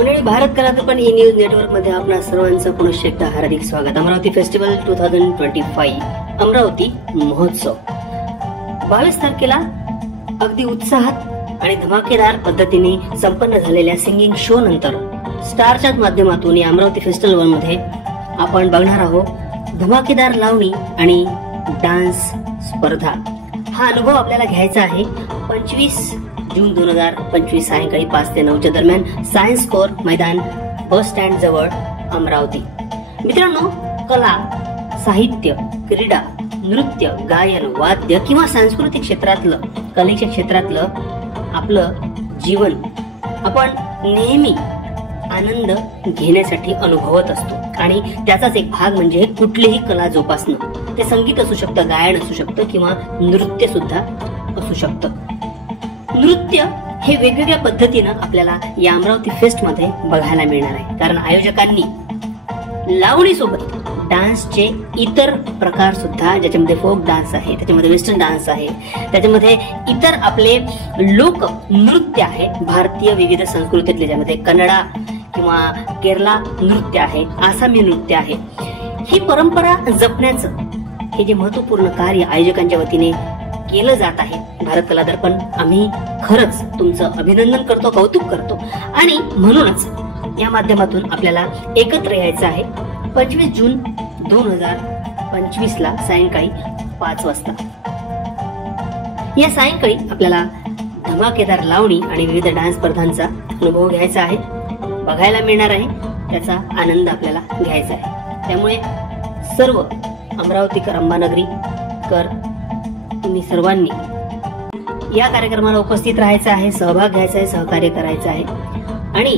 मंडळी, Bharat Kaladarpan E news network मध्ये आपणा सर्वांचं पुनश्च एकदा हार्दिक स्वागत. अमरावती फेस्टिवल 2025 अमरावती महोत्सव 22 तारखेला अगदी उत्साहात आणि धमाकेदार पद्धतीने संपन्न झालेल्या सिंगिंग शो नंतर स्टारच्या माध्यमातून या अमरावती फेस्टिवल मध्ये आपण बघणार आहोत धमाकेदार लावणी आणि डान्स स्पर्धा. हा अनुभव आपल्याला घ्यायचा आहे 25 जून 2025 सायंकाळी 5 ते 9 दरम्यान सायन्स कोर मैदान बस स्टँड जवळ अमरावती. मित्रांनो, कला, साहित्य, क्रीडा, नृत्य, गायन, वाद्य किंवा सांस्कृतिक क्षेत्रातलं, कलेच्या क्षेत्रातलं आपलं जीवन आपण नेहमी आनंद घेण्यासाठी अनुभवत असतो आणि त्याचाच एक भाग म्हणजे कुठलीही कला जोपासणं. ते संगीत असू शकतं, गायन असू शकतं किंवा नृत्य सुद्धा असू शकतं. नृत्य हे वेगवेगळ्या पद्धतीनं आपल्याला या अमरावती फेस्ट मध्ये बघायला मिळणार आहे, कारण आयोजकांनी लावणी सोबत डान्सचे इतर प्रकार सुद्धा, ज्याच्यामध्ये फोक डान्स आहे, त्याच्यामध्ये वेस्टर्न डान्स आहे, त्याच्यामध्ये इतर आपले लोक नृत्य आहे, भारतीय विविध संस्कृतीतले, ज्यामध्ये कन्नडा किंवा केरला नृत्य आहे, आसामी नृत्य आहे. ही परंपरा जपण्याचं हे जे महत्वपूर्ण कार्य आयोजकांच्या वतीने केलं जात आहे, भारत कलादर्पण आम्ही खरंच तुमचं अभिनंदन करतो, कौतुक करतो. आणि म्हणूनच या माध्यमातून आपल्याला एकत्र यायचं आहे 25 जून 2025 ला सायंकाळी 5 वाजता. या सायंकाळी आपल्याला धमाकेदार लावणी आणि विविध डान्स स्पर्धांचा अनुभव घ्यायचा आहे, बघायला मिळणार आहे, त्याचा आनंद आपल्याला घ्यायचा आहे. त्यामुळे सर्व अमरावतीकर, अंबानगरीकर, तुम्ही सर्वांनी या कार्यक्रमाला उपस्थित राहायचं आहे, सहभाग घ्यायचा आहे, सहकार्य करायचं आहे. आणि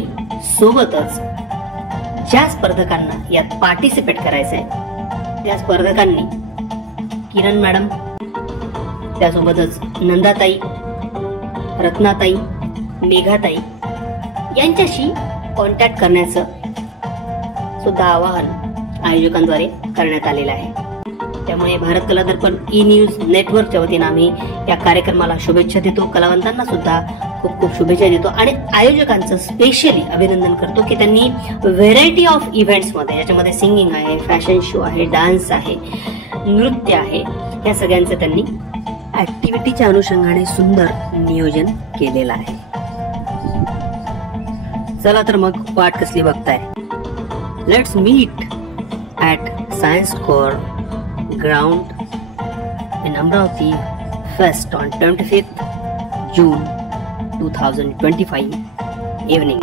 सोबतच ज्या स्पर्धकांना यात पार्टिसिपेट करायचं आहे त्या स्पर्धकांनी किरण मॅडम, त्यासोबतच नंदाताई, रत्नाताई, मेघाताई यांच्याशी कॉन्टॅक्ट करण्याचं सुद्धा आवाहन आयोजकांद्वारे करण्यात आलेलं आहे. त्यामुळे भारत कलादर्पण ई न्यूज नेटवर्कच्या वतीने आम्ही या कार्यक्रमाला शुभेच्छा देतो, कलावंतांना सुद्धा खूप खूप शुभेच्छा देतो आणि आयोजकांचं स्पेशली अभिनंदन करतो की त्यांनी व्हेरायटी ऑफ इव्हेंट्स मध्ये, याच्यामध्ये सिंगिंग आहे, फॅशन शो आहे, डान्स आहे, नृत्य आहे, या सगळ्यांचं त्यांनी ऍक्टिव्हिटीच्या अनुषंगाने सुंदर नियोजन केलेलं आहे. चला तर मग वाट कसली बघताय, let's meet at science core ground in Amravati Fest on 25th June 2025 evening.